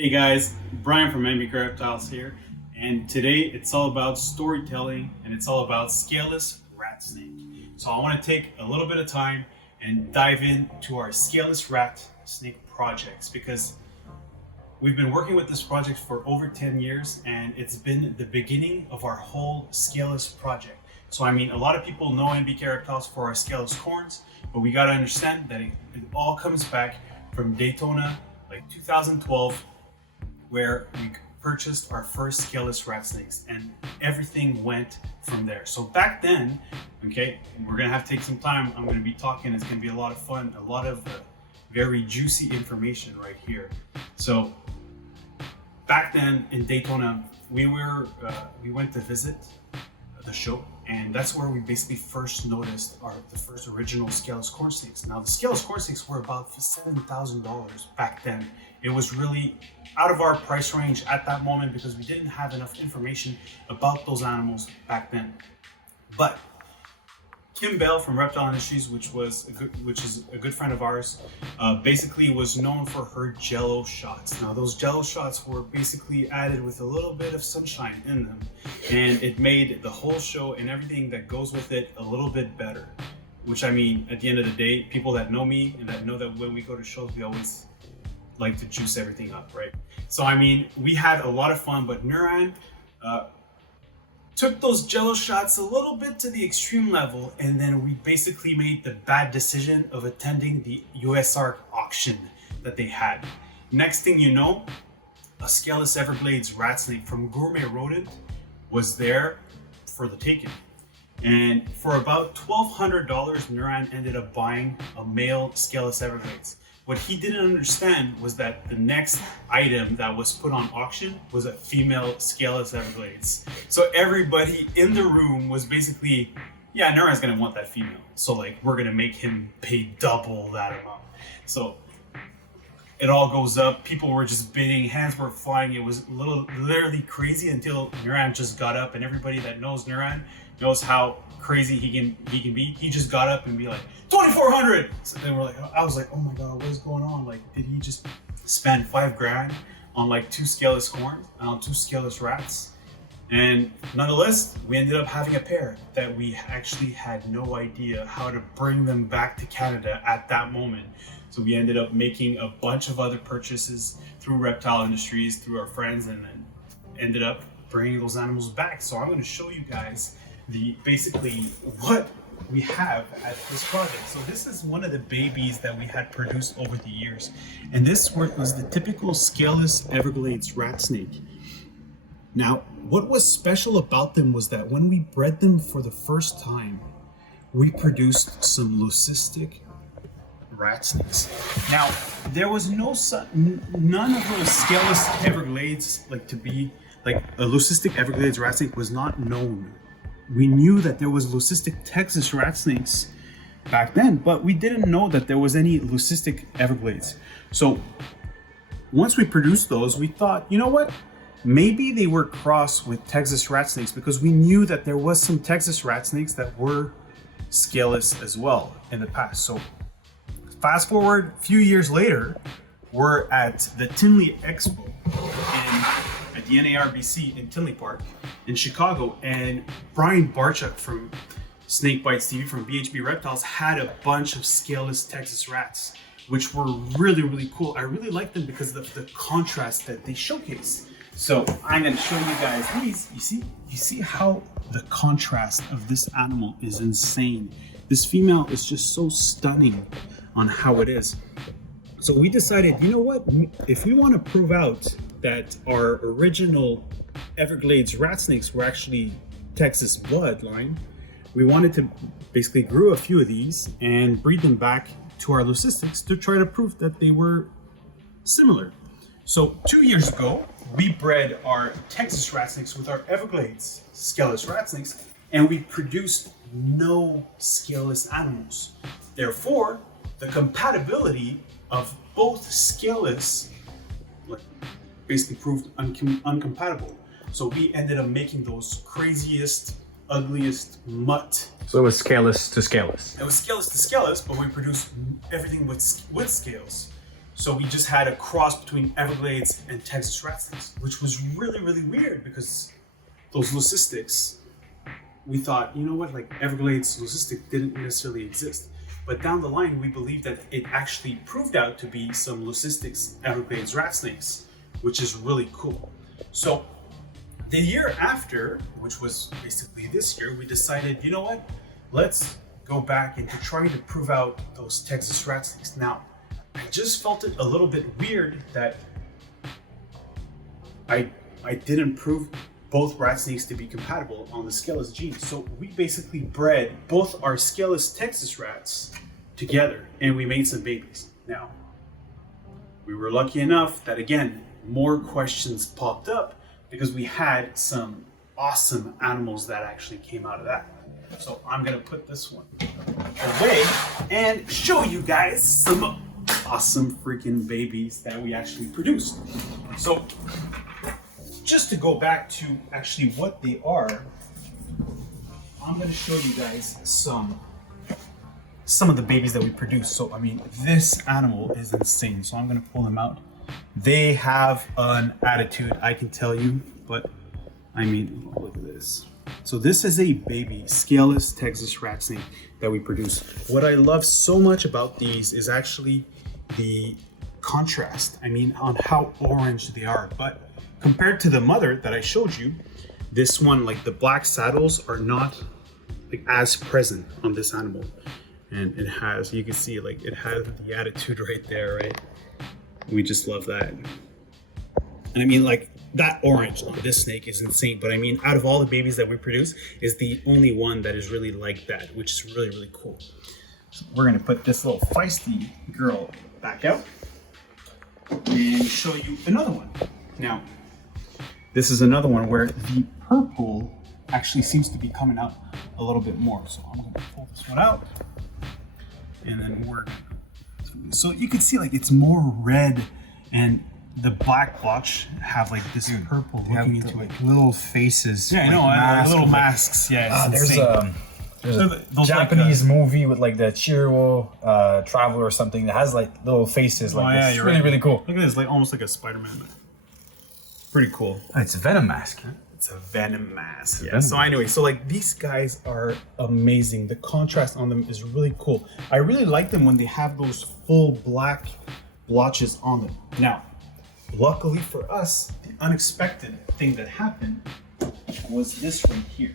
Hey guys, Brian from Reptiles here, and today it's all about storytelling and it's all about Scaleless Ratsnake. So I want to take a little bit of time and dive into our Scaleless Ratsnake projects because we've been working with this project for over 10 years and it's been the beginning of our whole Scaleless project. So I mean, a lot of people know NBK Reptiles for our Scaleless corns, but we got to understand that it all comes back from Daytona, like 2012, where we purchased our first Scaleless Ratsnakes and everything went from there. So back then, okay, we're gonna have to take some time. I'm gonna be talking, it's gonna be a lot of fun, a lot of very juicy information right here. So back then in Daytona, we went to visit the show, and that's where we basically first noticed the first original Scaleless corn snakes. Now the Scaleless corn snakes were about $7,000 back then. It was really out of our price range at that moment because we didn't have enough information about those animals back then. But Kim Bell from Reptile Industries, which is a good friend of ours, basically was known for her Jello shots. Now those Jello shots were basically added with a little bit of sunshine in them, and it made the whole show and everything that goes with it a little bit better. Which, I mean, at the end of the day, people that know me and that know that when we go to shows, we always like to juice everything up, right? So I mean, we had a lot of fun, but Nuran took those Jello shots a little bit to the extreme level, and then we basically made the bad decision of attending the USARK auction that they had. Next thing you know, a Scaleless Everglades Ratsnake from Gourmet Rodent was there for the taking. And for about $1,200, Nuran ended up buying a male Scaleless Everglades. What he didn't understand was that the next item that was put on auction was a female Scaleless Everglades. So everybody in the room was basically, yeah, Nuran's gonna want that female. So like, we're gonna make him pay double that amount. So it all goes up. People were just bidding, hands were flying. It was literally crazy until Nuran just got up, and everybody that knows Nuran knows how crazy he can be. He just got up and be like, 2,400. So then I was like, oh my God, what is going on? Like, did he just spend $5,000 on like two Scaleless corns and on two Scaleless rats? And nonetheless, we ended up having a pair that we actually had no idea how to bring them back to Canada at that moment. So we ended up making a bunch of other purchases through Reptile Industries, through our friends, and then ended up bringing those animals back. So I'm going to show you guys basically what we have at this project. So this is one of the babies that we had produced over the years, and this was the typical Scaleless Everglades Ratsnake. Now, what was special about them was that when we bred them for the first time, we produced some leucistic Ratsnakes. Now, there was none of those Scaleless Everglades, like a leucistic Everglades Ratsnake was not known. We knew that there was leucistic Texas Ratsnakes back then, but we didn't know that there was any leucistic Everglades. So once we produced those, we thought, you know what? Maybe they were crossed with Texas Ratsnakes, because we knew that there was some Texas Ratsnakes that were scaleless as well in the past. So fast forward a few years later, we're at the Tinley Expo at the NARBC in Tinley Park in Chicago, and Brian Barchuk from Snake Bites TV from BHB Reptiles had a bunch of scaleless Texas rats, which were really, really cool. I really liked them because of the contrast that they showcase. So I'm going to show you guys these. You see how the contrast of this animal is insane. This female is just so stunning on how it is. So we decided, you know what? If we want to prove out that our original Everglades Ratsnakes were actually Texas bloodline, we wanted to basically grow a few of these and breed them back to our leucistics to try to prove that they were similar. So 2 years ago, we bred our Texas Ratsnakes with our Everglades Scaleless Ratsnakes, and we produced no scaleless animals. Therefore, the compatibility of both scaleless basically proved uncompatible. So we ended up making those craziest, ugliest mutt. So it was scaleless to scaleless. It was scaleless to scaleless, but we produced everything with scales. So we just had a cross between Everglades and Texas Ratsnakes, which was really, really weird because those leucistics, we thought, you know what, like Everglades leucistic didn't necessarily exist. But down the line, we believed that it actually proved out to be some leucistics Everglades Ratsnakes, which is really cool. So the year after, which was basically this year, we decided, you know what, let's go back into trying to prove out those Texas Ratsnakes. Now, I just felt it a little bit weird that I didn't prove both Ratsnakes to be compatible on the Scaleless gene. So we basically bred both our Scaleless Texas rats together and we made some babies. Now, we were lucky enough that again, more questions popped up because we had some awesome animals that actually came out of that. So I'm gonna put this one away and show you guys some awesome freaking babies that we actually produced. So just to go back to actually what they are, I'm going to show you guys some of the babies that we produced. So I mean, this animal is insane. So I'm going to pull them out. They have an attitude, I can tell you, but I mean, look at this. So this is a baby Scaleless Texas Ratsnake that we produced. What I love so much about these is actually the contrast. I mean, on how orange they are, but compared to the mother that I showed you, this one, like the black saddles are not like as present on this animal. And it has, you can see like it has the attitude right there, right? We just love that. And I mean, like that orange on this snake is insane, but I mean, out of all the babies that we produce, is the only one that is really like that, which is really, really cool. So we're gonna put this little feisty girl back out and show you another one. Now, this is another one where the purple actually seems to be coming out a little bit more. So I'm gonna pull this one out and then work. So you can see like it's more red and the black blotch have like this purple looking into it. Little faces. Yeah, like I know, little masks. Yeah, it's there's a Japanese movie with like the Chihiro Traveler or something that has like little faces like this. It's really, really cool. Look at this, like almost like a Spider-Man. Pretty cool. Oh, it's a venom mask. It's a venom mask. Yeah. So anyway, so like these guys are amazing. The contrast on them is really cool. I really like them when they have those full black blotches on them. Now, luckily for us, the unexpected thing that happened was this right here.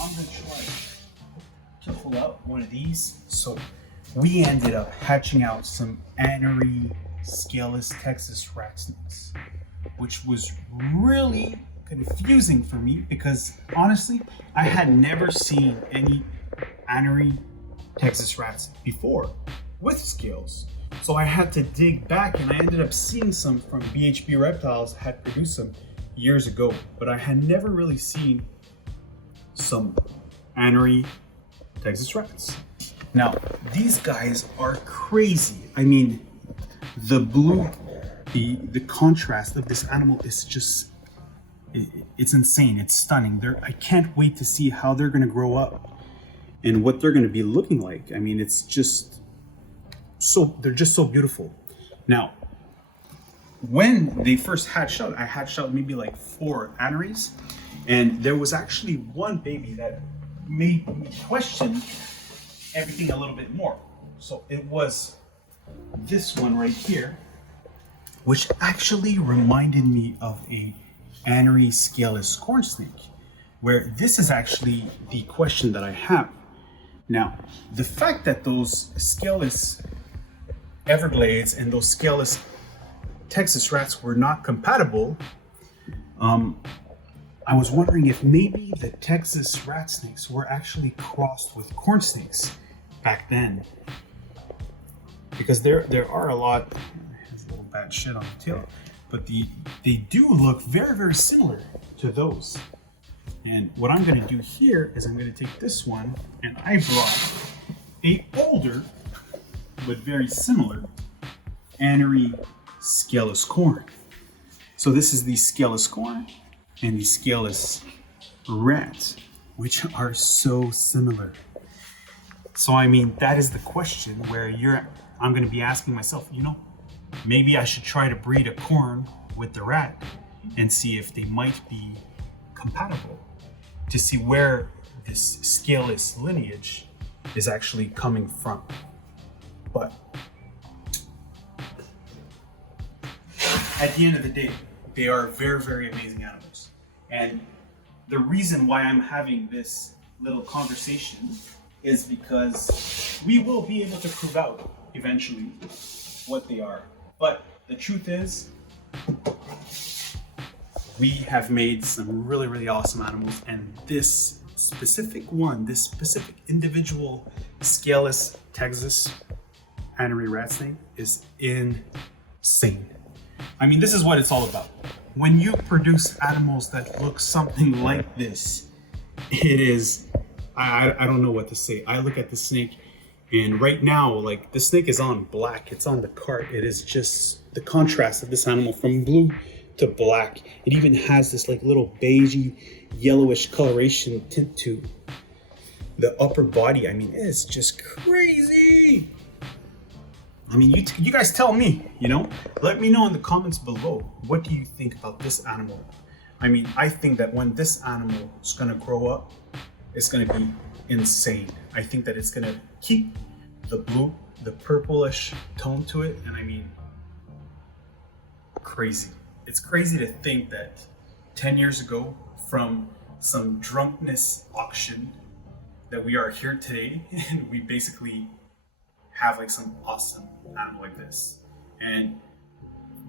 I'm gonna try to pull out one of these. So we ended up hatching out some Anery Scaleless Texas Ratsnakes, which was really confusing for me because honestly, I had never seen any Anery Texas rats before with scales. So I had to dig back and I ended up seeing some from BHB Reptiles, had produced some years ago, but I had never really seen some Anery Texas rats. Now, these guys are crazy. I mean, the blue, the contrast of this animal is just, it's insane. It's stunning. I can't wait to see how they're gonna grow up and what they're gonna be looking like. I mean, it's just they're just so beautiful. Now, when they first hatched out, I hatched out maybe like 4 Anerys, and there was actually one baby that made me question everything a little bit more. So it was this one right here, which actually reminded me of a Anery Scaleless corn snake, where this is actually the question that I have. Now, the fact that those Scaleless Everglades and those Scaleless Texas rats were not compatible, I was wondering if maybe the Texas Ratsnakes were actually crossed with corn snakes back then. Because there are a lot, it has a little bad shit on the tail, but they do look very, very similar to those. And what I'm gonna do here is I'm gonna take this one, and I brought a older, but very similar, Anery Scaleless corn. So this is the Scaleless corn and the Scaleless rat, which are so similar. So I mean, that is the question where you're I'm going to be asking myself, you know, maybe I should try to breed a corn with the rat and see if they might be compatible, to see where this scaleless lineage is actually coming from. But at the end of the day, they are very, very amazing animals. And the reason why I'm having this little conversation is because we will be able to prove out eventually what they are. But the truth is, we have made some really, really awesome animals, and this specific one, this specific individual scaleless Texas Annery Ratsnake is insane. I mean, this is what it's all about. When you produce animals that look something like this, it is, I don't know what to say. I look at the snake, and right now, like, the snake is on black. It's on the cart. It is just the contrast of this animal from blue to black. It even has this like little beigey, yellowish coloration tint to the upper body. I mean, it's just crazy. I mean, you guys tell me, you know? Let me know in the comments below, what do you think about this animal? I mean, I think that when this animal is gonna grow up, it's gonna be insane. I think that it's gonna keep the blue, the purplish tone to it, and I mean, crazy. It's crazy to think that 10 years ago, from some drunkenness auction, that we are here today, and we basically have like some awesome animal like this. And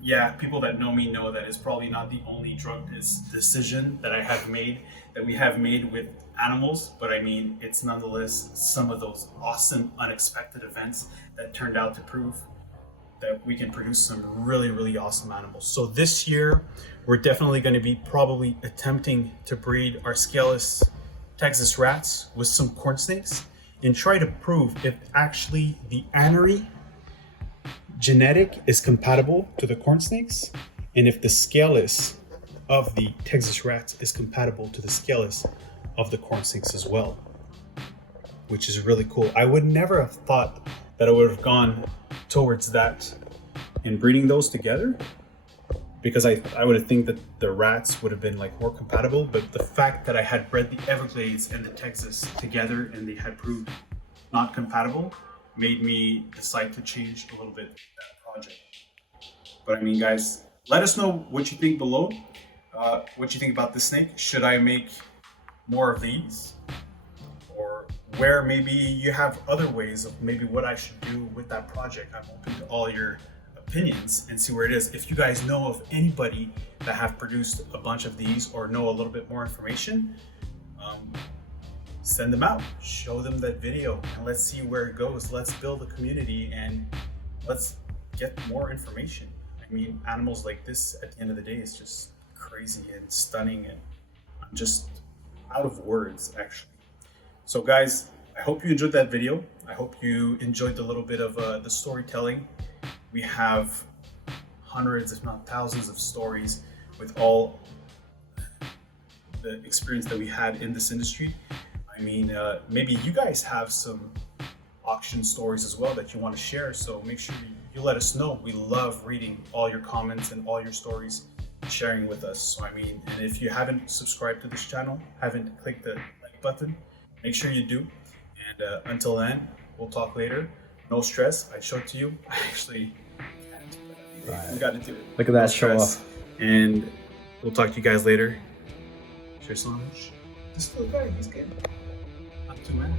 yeah, people that know me know that it's probably not the only drunkenness decision that I have made, that we have made with animals, but I mean, it's nonetheless some of those awesome unexpected events that turned out to prove that we can produce some really, really awesome animals. So this year, we're definitely going to be probably attempting to breed our scaleless Texas rats with some corn snakes and try to prove if actually the Annery genetic is compatible to the corn snakes, and if the scaleless of the Texas rats is compatible to the scaleless of the corn snakes as well, which is really cool. I would never have thought that I would have gone towards that in breeding those together, because I would have think that the rats would have been like more compatible, but the fact that I had bred the Everglades and the Texas together and they had proved not compatible made me decide to change a little bit that project. But I mean, guys, let us know what you think below. What you think about this snake. Should I make more of these? Or where maybe you have other ways of maybe what I should do with that project. I'm open to all your opinions and see where it is. If you guys know of anybody that have produced a bunch of these or know a little bit more information, send them out, show them that video, and let's see where it goes. Let's build a community and let's get more information. I mean, animals like this at the end of the day is just crazy and stunning, and I'm just out of words actually. So guys, I hope you enjoyed that video. I hope you enjoyed the little bit of the storytelling. We have hundreds, if not thousands, of stories with all the experience that we had in this industry. I mean, maybe you guys have some auction stories as well that you want to share, so make sure you let us know. We love reading all your comments and all your stories, sharing with us. So I mean, and if you haven't subscribed to this channel, haven't clicked the like button, make sure you do. And until then, we'll talk later. No stress. I showed to you. I actually we got to do it. Look at that show off. And we'll talk to you guys later. Cheers so much. This little guy, he's good. Not too bad.